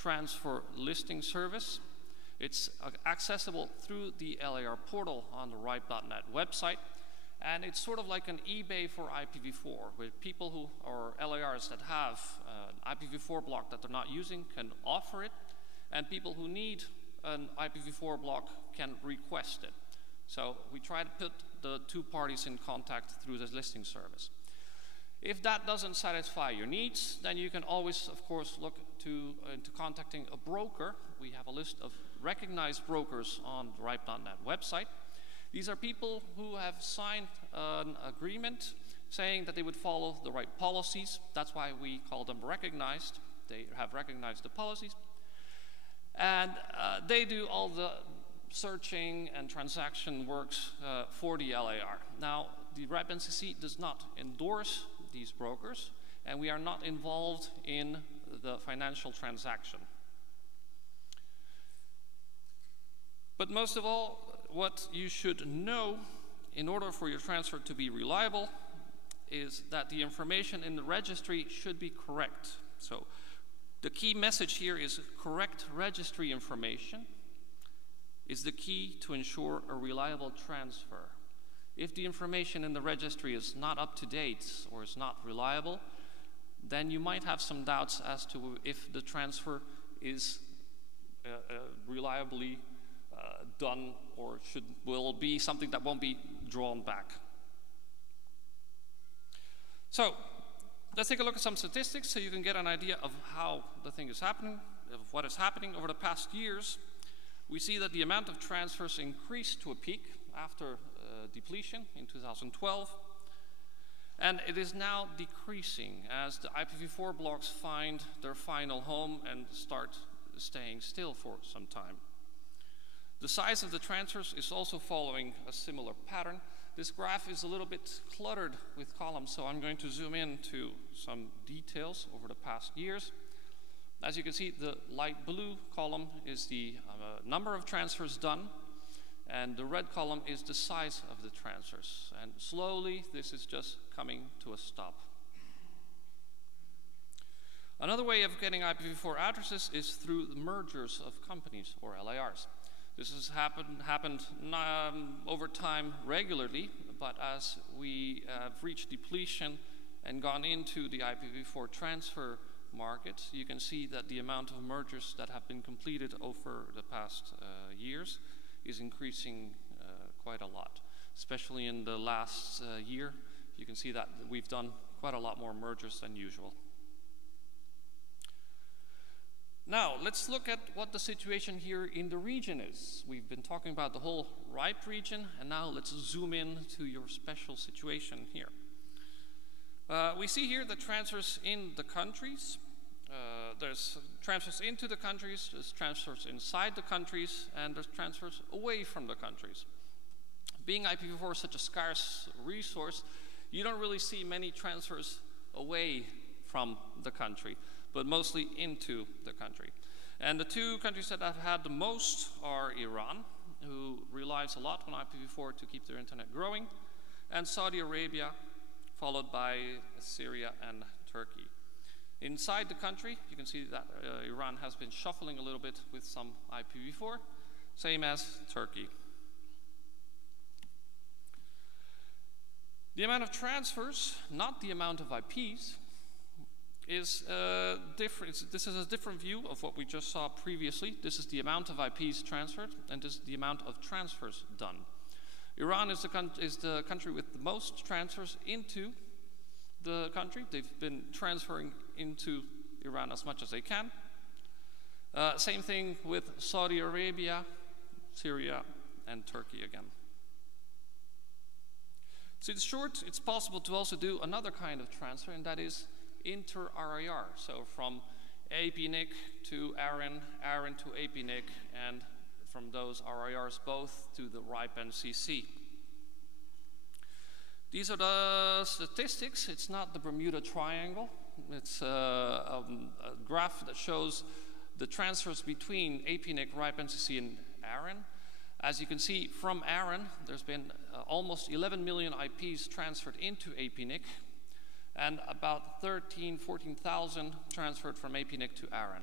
transfer listing service. It's accessible through the LAR portal on the ripe.net website. And it's sort of like an eBay for IPv4, where people who are LARs that have an IPv4 block that they're not using can offer it, and people who need an IPv4 block can request it. So we try to put the two parties in contact through this listing service. If that doesn't satisfy your needs, then you can always, of course, look into contacting a broker. We have a list of recognized brokers on the ripe.net website. These are people who have signed an agreement saying that they would follow the right policies. That's why we call them recognized. They have recognized the policies. And they do all the searching and transaction works for the LAR. Now, the RIPE NCC does not endorse these brokers, and we are not involved in the financial transaction. But most of all, what you should know in order for your transfer to be reliable is that the information in the registry should be correct. So the key message here is correct registry information is the key to ensure a reliable transfer. If the information in the registry is not up to date or is not reliable, then you might have some doubts as to if the transfer is reliably done or will be something that won't be drawn back. So let's take a look at some statistics so you can get an idea of how the thing is happening, of what is happening over the past years. We see that the amount of transfers increased to a peak after depletion in 2012, and it is now decreasing as the IPv4 blocks find their final home and start staying still for some time. The size of the transfers is also following a similar pattern. This graph is a little bit cluttered with columns, so I'm going to zoom in to some details over the past years. As you can see, the light blue column is the number of transfers done, and the red column is the size of the transfers. And slowly, this is just coming to a stop. Another way of getting IPv4 addresses is through the mergers of companies or LARs. This has happened over time regularly, but as we have reached depletion and gone into the IPv4 transfer market, you can see that the amount of mergers that have been completed over the past years is increasing quite a lot. Especially in the last year, you can see that we've done quite a lot more mergers than usual. Now, let's look at what the situation here in the region is. We've been talking about the whole RIPE region, and now let's zoom in to your special situation here. We see here the transfers in the countries. There's transfers into the countries, there's transfers inside the countries, and there's transfers away from the countries. Being IPv4 such a scarce resource, you don't really see many transfers away from the country, but mostly into the country. And the two countries that have had the most are Iran, who relies a lot on IPv4 to keep their internet growing, and Saudi Arabia, followed by Syria and Turkey. Inside the country, you can see that Iran has been shuffling a little bit with some IPv4, same as Turkey. The amount of transfers, not the amount of IPs, is different. This is a different view of what we just saw previously. This is the amount of IPs transferred, and this is the amount of transfers done. Iran is the country with the most transfers into the country. They've been transferring into Iran as much as they can. Same thing with Saudi Arabia, Syria, and Turkey again. So in short, it's possible to also do another kind of transfer, and that is inter-RIR. So from APNIC to ARIN, ARIN to APNIC, and from those RIRs both to the RIPE NCC. These are the statistics. It's not the Bermuda Triangle. It's a graph that shows the transfers between APNIC, RIPE NCC, and ARIN. As you can see, from ARIN, there's been almost 11 million IPs transferred into APNIC, and about 14,000 transferred from APNIC to ARIN.